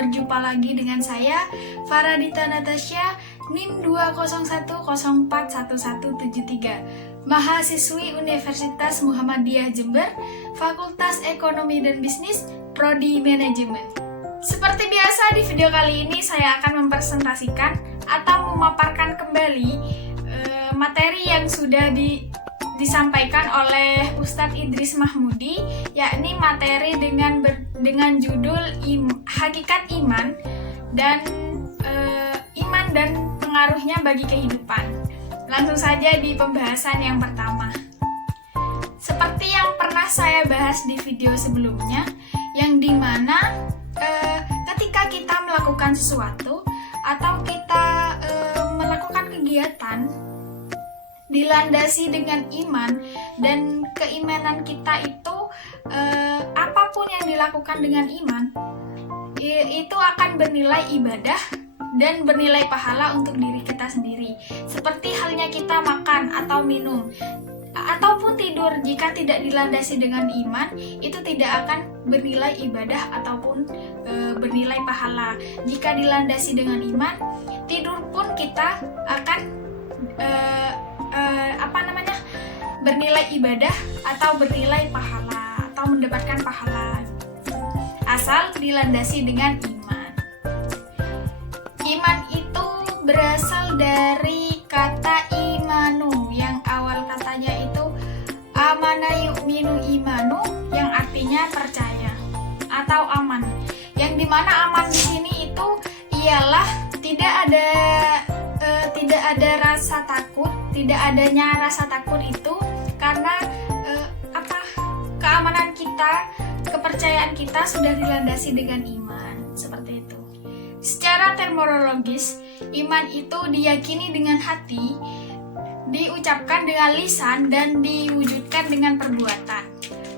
berjumpa lagi dengan saya, Faradita Natasha, NIM 201041173, mahasiswi Universitas Muhammadiyah Jember, Fakultas Ekonomi dan Bisnis, Prodi Manajemen. Seperti biasa, di video kali ini saya akan mempresentasikan atau memaparkan kembali materi yang sudah disampaikan oleh Ustadz Idris Mahmudi, yakni materi dengan judul Hakikat Iman dan Iman dan Pengaruhnya Bagi Kehidupan. Langsung saja di pembahasan yang pertama. Seperti yang pernah saya bahas di video sebelumnya, yang dimana ketika kita melakukan sesuatu atau kita melakukan kegiatan dilandasi dengan iman, dan keimanan kita itu apapun yang dilakukan dengan iman itu akan bernilai ibadah dan bernilai pahala untuk diri kita sendiri. Seperti halnya kita makan atau minum ataupun tidur, jika tidak dilandasi dengan iman itu tidak akan bernilai ibadah ataupun bernilai pahala. Jika dilandasi dengan iman, tidur pun kita akan bernilai ibadah atau bernilai pahala atau mendapatkan pahala, asal dilandasi dengan iman. Iman itu berasal dari kata imanu, yang awal katanya itu amana yu'minu imanu, yang artinya percaya atau aman. Yang dimana aman di sini itu ialah tidak ada rasa takut, tidak adanya rasa takut itu karena keamanan kita, kepercayaan kita sudah dilandasi dengan iman, seperti itu. Secara terminologis, iman itu diyakini dengan hati, diucapkan dengan lisan, dan diwujudkan dengan perbuatan.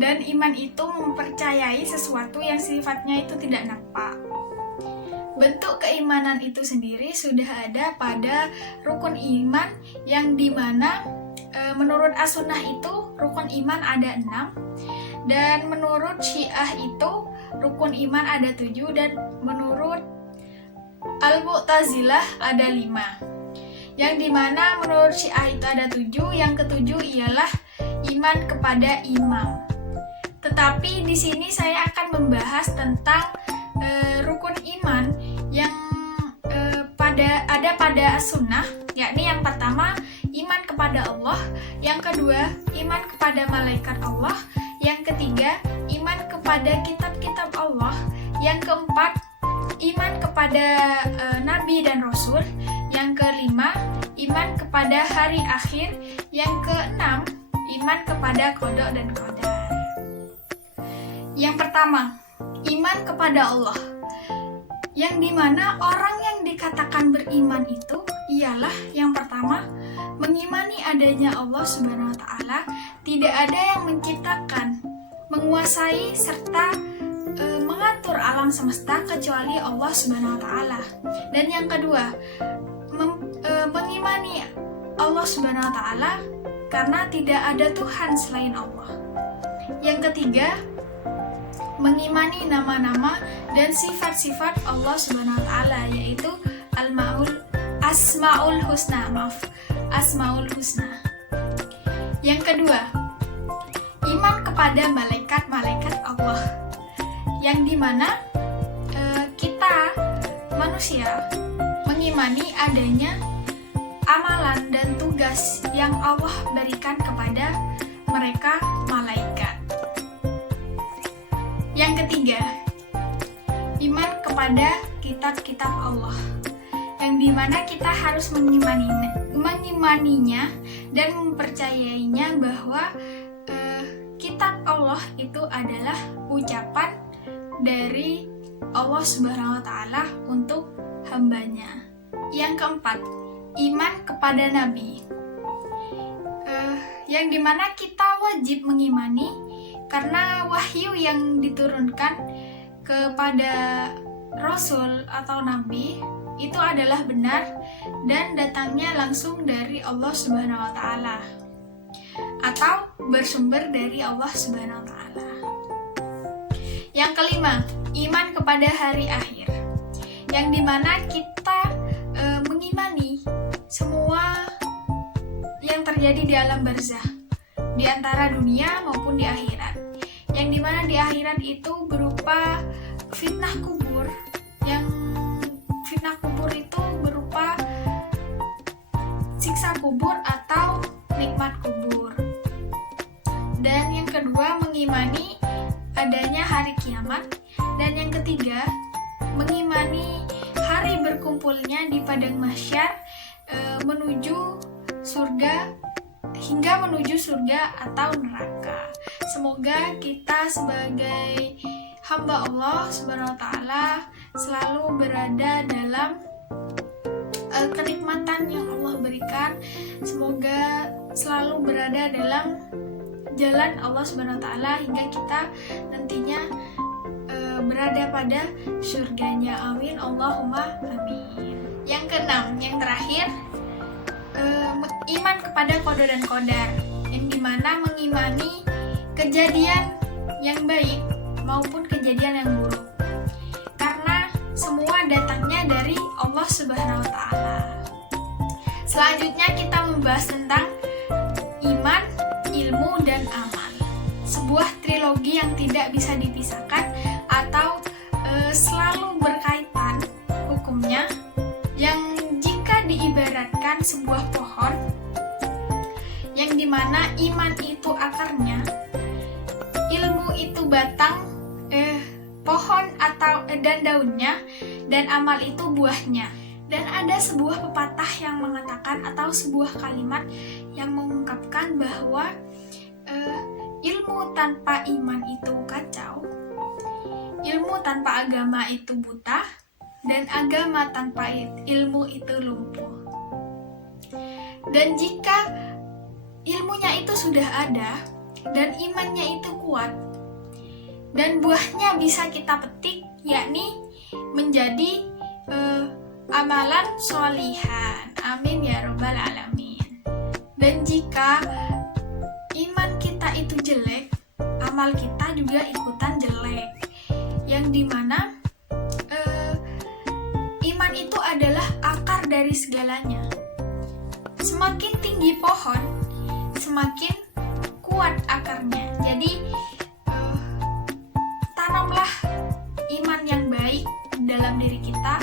Dan iman itu mempercayai sesuatu yang sifatnya itu tidak nampak. Bentuk keimanan itu sendiri sudah ada pada rukun iman, yang dimana menurut as-sunnah itu rukun iman ada 6, dan menurut syiah itu rukun iman ada 7, dan menurut al-mu'tazilah ada 5. Yang dimana menurut syiah itu ada 7, yang ketujuh ialah iman kepada imam. Tetapi di sini saya akan membahas tentang rukun iman yang ada pada as-sunnah, yakni yang pertama iman kepada Allah, yang kedua iman kepada malaikat Allah, yang ketiga iman kepada kitab-kitab Allah, yang keempat iman kepada nabi dan rasul, yang kelima iman kepada hari akhir, yang keenam iman kepada qada dan qadar. Yang pertama, iman kepada Allah, yang dimana orang yang dikatakan beriman itu ialah yang pertama mengimani adanya Allah Subhanahu wa Ta'ala, tidak ada yang menciptakan, menguasai serta mengatur alam semesta kecuali Allah Subhanahu wa Ta'ala. Dan yang kedua, mengimani Allah Subhanahu wa Ta'ala karena tidak ada Tuhan selain Allah. Yang ketiga, mengimani nama-nama dan sifat-sifat Allah Subhanahu wa Ta'ala, yaitu Asmaul Husna. Yang kedua, iman kepada malaikat-malaikat Allah, yang dimana kita manusia mengimani adanya amalan dan tugas yang Allah berikan kepada mereka malaikat. Yang ketiga, iman kepada kitab-kitab Allah, yang dimana kita harus mengimaninya dan mempercayainya bahwa kitab Allah itu adalah ucapan dari Allah Subhanahu wa Ta'ala untuk hambanya. Yang keempat, iman kepada Nabi, yang dimana kita wajib mengimani karena wahyu yang diturunkan kepada Rasul atau Nabi itu adalah benar dan datangnya langsung dari Allah Subhanahu wa Ta'ala atau bersumber dari Allah Subhanahu wa Ta'ala. Yang kelima, iman kepada hari akhir. yang dimana kita mengimani semua yang terjadi di alam barzah, di antara dunia maupun di akhirat. Yang dimana di akhirat itu berupa fitnah kubur, yang fitnah kubur itu berupa siksa kubur atau nikmat kubur. Dan yang kedua, mengimani adanya hari kiamat. Dan yang ketiga, mengimani hari berkumpulnya di padang mahsyar menuju surga, hingga menuju surga atau neraka. Semoga kita sebagai hamba Allah Subhanahu wa taala selalu berada dalam kenikmatan yang Allah berikan. Semoga selalu berada dalam jalan Allah Subhanahu wa taala hingga kita nantinya berada pada surganya. Amin, Allahumma amin. Yang keenam, yang terakhir, iman kepada qada dan qadar, yang dimana mengimani kejadian yang baik maupun kejadian yang buruk, karena semua datangnya dari Allah Subhanahu wa taala. Selanjutnya kita membahas tentang iman, ilmu, dan amal, sebuah trilogi yang tidak bisa dipisahkan atau selalu berkaitan hukumnya, yang jika diibaratkan sebuah pohon, yang dimana iman itu akarnya, ilmu itu batang pohon atau dan daunnya, dan amal itu buahnya. Dan ada sebuah pepatah yang mengatakan atau sebuah kalimat yang mengungkapkan bahwa ilmu tanpa iman itu kacau, ilmu tanpa agama itu buta, dan agama tanpa ilmu itu lumpuh. Dan jika ilmunya itu sudah ada dan imannya itu kuat, dan buahnya bisa kita petik, yakni menjadi amalan sholihan. Amin ya rabbal alamin. Dan jika iman kita itu jelek, amal kita juga ikutan jelek, yang dimana iman itu adalah akar dari segalanya. Semakin tinggi pohon, semakin kuat akarnya. Jadi tanamlah iman yang baik dalam diri kita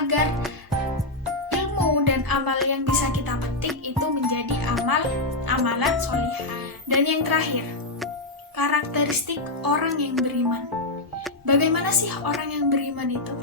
agar ilmu dan amal yang bisa kita petik itu menjadi amalan sholihah. Dan yang terakhir, karakteristik orang yang beriman. Bagaimana sih orang yang beriman itu?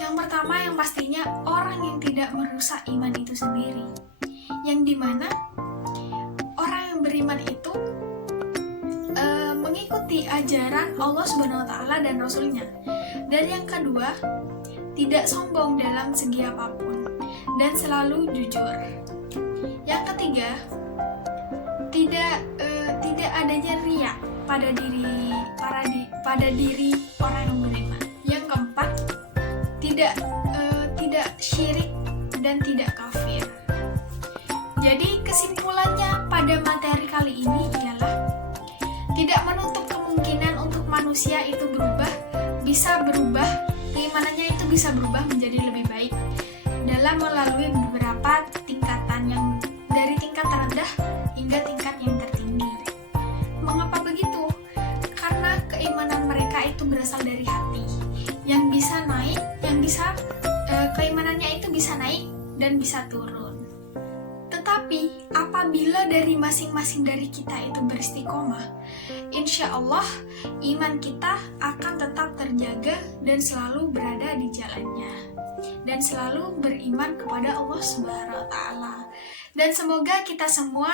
Yang pertama, yang pastinya orang yang tidak merusak iman itu sendiri, yang dimana orang yang beriman itu mengikuti ajaran Allah Subhanahu wa taala dan Rasulnya. Dan yang kedua, tidak sombong dalam segi apapun dan selalu jujur. Yang ketiga, tidak adanya riya pada diri orang yang beriman. Yang keempat, tidak syirik dan tidak kafir. Jadi kesimpulannya pada materi kali ini ialah tidak menutup kemungkinan untuk manusia itu keimanannya itu bisa berubah menjadi lebih baik dalam melalui beberapa tingkatan, yang dari tingkat terendah hingga tingkat yang tertinggi. Mengapa begitu? Karena keimanan mereka itu berasal dari hati, yang bisa naik, keimanannya itu bisa naik dan bisa turun. Tetapi apabila dari masing-masing dari kita itu beristiqomah, insya Allah iman kita akan tetap terjaga dan selalu berada di jalannya, dan selalu beriman kepada Allah Subhanahu wa taala. Dan semoga kita semua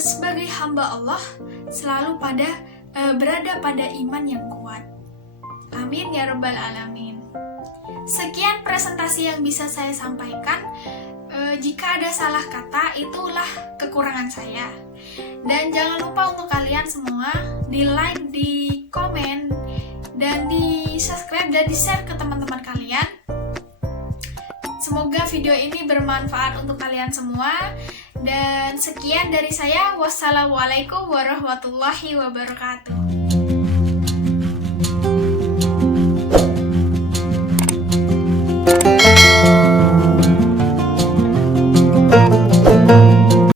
sebagai hamba Allah selalu berada pada iman yang kuat. Amin ya rabbal alamin. Sekian presentasi yang bisa saya sampaikan. Jika ada salah kata, itulah kekurangan saya. Dan jangan lupa untuk kalian semua di like, di komen, dan di subscribe dan di share ke teman-teman kalian. Semoga video ini bermanfaat untuk kalian semua. Dan sekian dari saya. Wassalamualaikum warahmatullahi wabarakatuh.